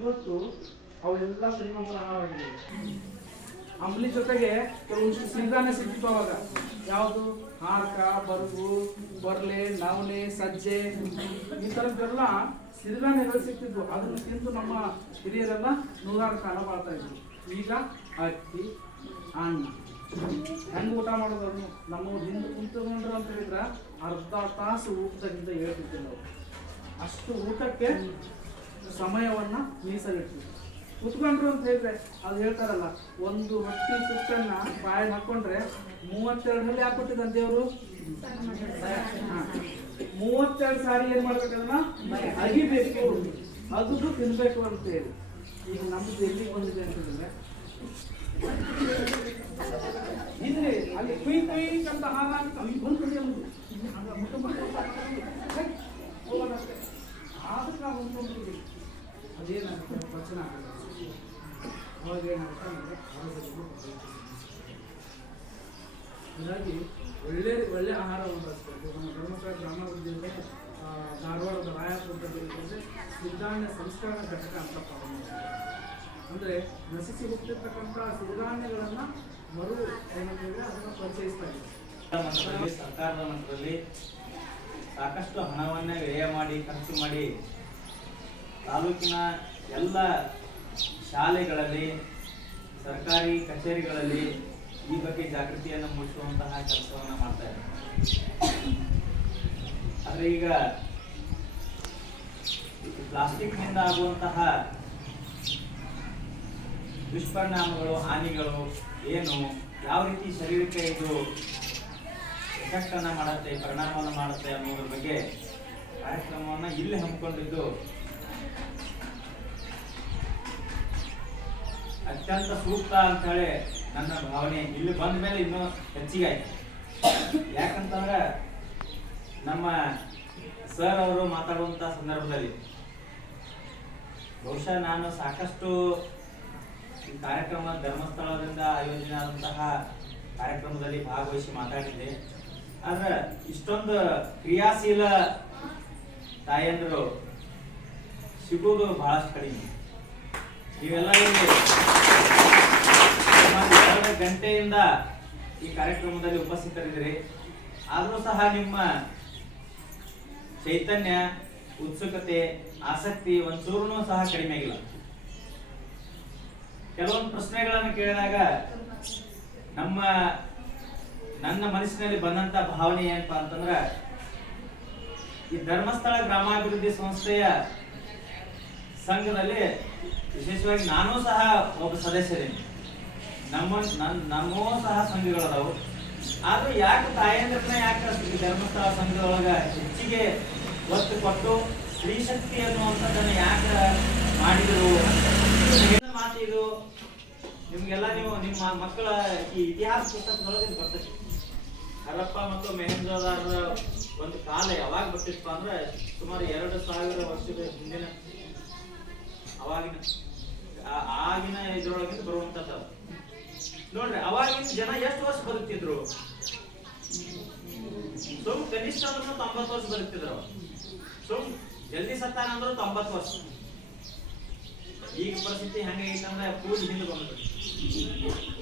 ಇವತ್ತು ಅವೆಲ್ಲ ಆಹಾರವಾಗಿದೆ ಅಂಬ್ಲಿ ಜೊತೆಗೆ ಕೆಲವೊಂದು ಸಿರಿಧಾನ್ಯ ಸಿಗ್ತಿತ್ತು ಅವಾಗ. ಯಾವುದು? ಹಾರ್ಕ, ಬರುಗು, ಬರ್ಲೆ ನವಣೆ ಸಜ್ಜೆ, ಈ ಥರದ್ದೆಲ್ಲ ಸಿರಿಧಾನ್ಯಗಳು ಸಿಗ್ತಿದ್ವು ಅದನ್ನು ತಿಂದು ನಮ್ಮ ಹಿರಿಯರೆಲ್ಲ ನೂರಾರು ಕಾಲ ಬಾಳ್ತಾ ಇದ್ರು. ಈಗ ಅಕ್ಕಿ ಅನ್ನ ಹೆಂಗ್ ಊಟ ಮಾಡೋದು ನಮ್ಮ ಹಿಂದೆ ಕುಂತ್ಕೊಂಡ್ರು ಅಂತ ಹೇಳಿದ್ರೆ ಅರ್ಧ ತಾಸು ಊಟದಿಂದ ಹೇಳ್ತಿದ್ದೆ ನಾವು. ಅಷ್ಟು ಊಟಕ್ಕೆ ಸಮಯವನ್ನ ಮೀಸಲಿಡ್ತೀವಿ. ಕುತ್ಕೊಂಡ್ರು ಅಂತ ಹೇಳಿದ್ರೆ ಅದು ಹೇಳ್ತಾರಲ್ಲ, ಒಂದು ಹೊಟ್ಟಿ ತುಕ್ಕನ್ನ ಬಾಯಲ್ಲಿ ಹಾಕೊಂಡ್ರೆ ಮೂವತ್ತೆರಡರಲ್ಲಿ ಹಲ್ಲಿ ಹಾಕೊಟ್ಟಿದ್ದ ದೇವರು ಮೂವತ್ತೆರಡು ಸಾರಿ ಏನು ಮಾಡ್ಬೇಕು ಅದನ್ನ? ಅಗಿಬೇಕು. ಅದು ತಿನ್ಬೇಕು ಅಂತ ಹೇಳಿ. ಈಗ ನಮ್ದು ಎಲ್ಲಿಗೆ ಬಂದಿದೆ ಅಂತಂದ್ರೆ ಇದ್ರೆ ಅಲ್ಲಿ ಕುಯ್ ಕುಯ್ ಅಂತ ಹಾರ ಅಲ್ಲಿ ಹೀಗಾಗಿ ಒಳ್ಳೆ ಒಳ್ಳೆ ಆಹಾರ ಉಂಟಾಗ್ತದೆ ನಮ್ಮ ಧರ್ಮಸ್ಥಳ ಗ್ರಾಮಾಭಿವೃದ್ಧಿ ಅಂದರೆ ಧಾರವಾಡದ ರಾಯಪುರದಲ್ಲಿ ಸಿರಿಧಾನ್ಯ ಸಂಸ್ಕರಣ ಘಟಕ ಅಂತ ಪ್ರಾರಂಭ ಅಂದರೆ ನಶಿಸಿ ಹೋಗ್ತಿರ್ತಕ್ಕಂಥ ಸಿರಿಧಾನ್ಯಗಳನ್ನು ಮರು ಏನಂತೇಳಿ ಅದನ್ನು ಪರಿಚಯಿಸ್ತಾ ಇದ್ದಾರೆ. ಸರ್ಕಾರದ ಮಟ್ಟದಲ್ಲಿ ಸಾಕಷ್ಟು ಹಣವನ್ನೇ ವ್ಯಯ ಮಾಡಿ, ಖರ್ಚು ಮಾಡಿ ತಾಲೂಕಿನ ಎಲ್ಲ ಶಾಲೆಗಳಲ್ಲಿ, ಸರ್ಕಾರಿ ಕಚೇರಿಗಳಲ್ಲಿ ಈ ಬಗ್ಗೆ ಜಾಗೃತಿಯನ್ನು ಮೂಡಿಸುವಂತಹ ಕೆಲಸವನ್ನು ಮಾಡ್ತಾ ಇದ್ದಾರೆ. ಆದರೆ ಈಗ ಪ್ಲಾಸ್ಟಿಕ್ನಿಂದ ಆಗುವಂತಹ ದುಷ್ಪರಿಣಾಮಗಳು, ಹಾನಿಗಳು ಏನು, ಯಾವ ರೀತಿ ಶರೀರಕ್ಕೆ ಇದು ಎಫೆಕ್ಟ್ ಅನ್ನ ಮಾಡುತ್ತೆ, ಪರಿಣಾಮವನ್ನು ಮಾಡುತ್ತೆ ಅನ್ನೋದ್ರ ಬಗ್ಗೆ ಕಾರ್ಯಕ್ರಮವನ್ನು ಇಲ್ಲಿ ಹಮ್ಮಿಕೊಂಡಿದ್ದು ಅತ್ಯಂತ ಸೂಕ್ತ ಅಂತ ಹೇಳಿ ನನ್ನ ಭಾವನೆ. ಇಲ್ಲಿ ಬಂದ ಮೇಲೆ ಇನ್ನೂ ಹೆಚ್ಚಿಗೆ ಆಯ್ತು. ಯಾಕಂತಂದ್ರೆ ನಮ್ಮ ಸರ್ ಅವರು ಮಾತಾಡುವಂತ ಸಂದರ್ಭದಲ್ಲಿ ಬಹುಶಃ ನಾನು ಸಾಕಷ್ಟು ಈ ಕಾರ್ಯಕ್ರಮ ಧರ್ಮಸ್ಥಳದಿಂದ ಆಯೋಜನೆ ಆದಂತಹ ಕಾರ್ಯಕ್ರಮದಲ್ಲಿ ಭಾಗವಹಿಸಿ ಮಾತಾಡಿದ್ದೆ. ಆದ್ರೆ ಇಷ್ಟೊಂದು ಕ್ರಿಯಾಶೀಲ ತಾಯಂದರು ಸಿಗೋದು ಬಹಳಷ್ಟು ಕಡಿಮೆ. ನೀವೆಲ್ಲ ಗಂಟೆಯಿಂದ ಈ ಕಾರ್ಯಕ್ರಮದಲ್ಲಿ ಉಪಸ್ಥಿತರಿದ್ದೀರಿ. ಆದರೂ ಸಹ ನಿಮ್ಮ ಚೈತನ್ಯ, ಉತ್ಸುಕತೆ, ಆಸಕ್ತಿ ಒಂಚೂರು ಸಹ ಕಡಿಮೆ ಆಗಿಲ್ಲ. ಕೆಲವೊಂದು ಪ್ರಶ್ನೆಗಳನ್ನು ಕೇಳಿದಾಗ ನಮ್ಮ ನನ್ನ ಮನಸ್ಸಿನಲ್ಲಿ ಬಂದಂತ ಭಾವನೆ ಏನಪ್ಪಾ ಅಂತಂದ್ರ, ಈ ಧರ್ಮಸ್ಥಳ ಗ್ರಾಮಾಭಿವೃದ್ಧಿ ಸಂಸ್ಥೆಯ ಸಂಘದಲ್ಲಿ ವಿಶೇಷವಾಗಿ ನಾನೂ ಸಹ ಒಬ್ಬ ಸದಸ್ಯರೇನೆ ನಮ್ಮ ನನ್ ನಮ್ಮೂ ಸಹ ಸಂಘಗಳದಾವು. ಆದ್ರೂ ಯಾಕೆ ತಾಯಂದ್ರನ ಯಾಕೆ ಧರ್ಮಸ್ಥಳ ಸಂಘದೊಳಗ ಹೆಚ್ಚಿಗೆ ಒತ್ತು ಕೊಟ್ಟು ಸ್ತ್ರೀಶಕ್ತಿ ಅನ್ನುವಂಥದ್ದನ್ನ ಯಾಕೆ ಮಾಡಿದ್ರು? ಮಾತು ಇದು? ನಿಮ್ಗೆಲ್ಲ ನೀವು ನಿಮ್ಮ ಮಕ್ಕಳ ಈ ಇತಿಹಾಸ ಪುಸ್ತಕದೊಳಗೆ ಬರ್ತೈತಿ ಹರಪ್ಪ ಮತ್ತು ಮೆಹಂಜೋದಾರರ ಒಂದು ಕಾಲ ಯಾವಾಗ ಬರ್ತಿತ್ತು ಅಂದ್ರೆ ಸುಮಾರು ಎರಡು ಸಾವಿರ ವರ್ಷದ ಹಿಂದಿನ ಸುಮ್ ಕನಿಷ್ಠ ಅಂದ್ರೂ ತೊಂಬತ್ತು ವರ್ಷ ಬದುಕ್ತಿದ್ರು. ಸುಮ್ ಜಲ್ದಿ ಸತ್ತಾನ ಅಂದ್ರು ತೊಂಬತ್ತು ವರ್ಷ ಈಗ ಪರಿಸ್ಥಿತಿ ಹೆಂಗೈತಂದ್ರೆ ಪೂಜೆ ಹಿಂದೆ ಬಂದ್ಬಿಟ್ಟು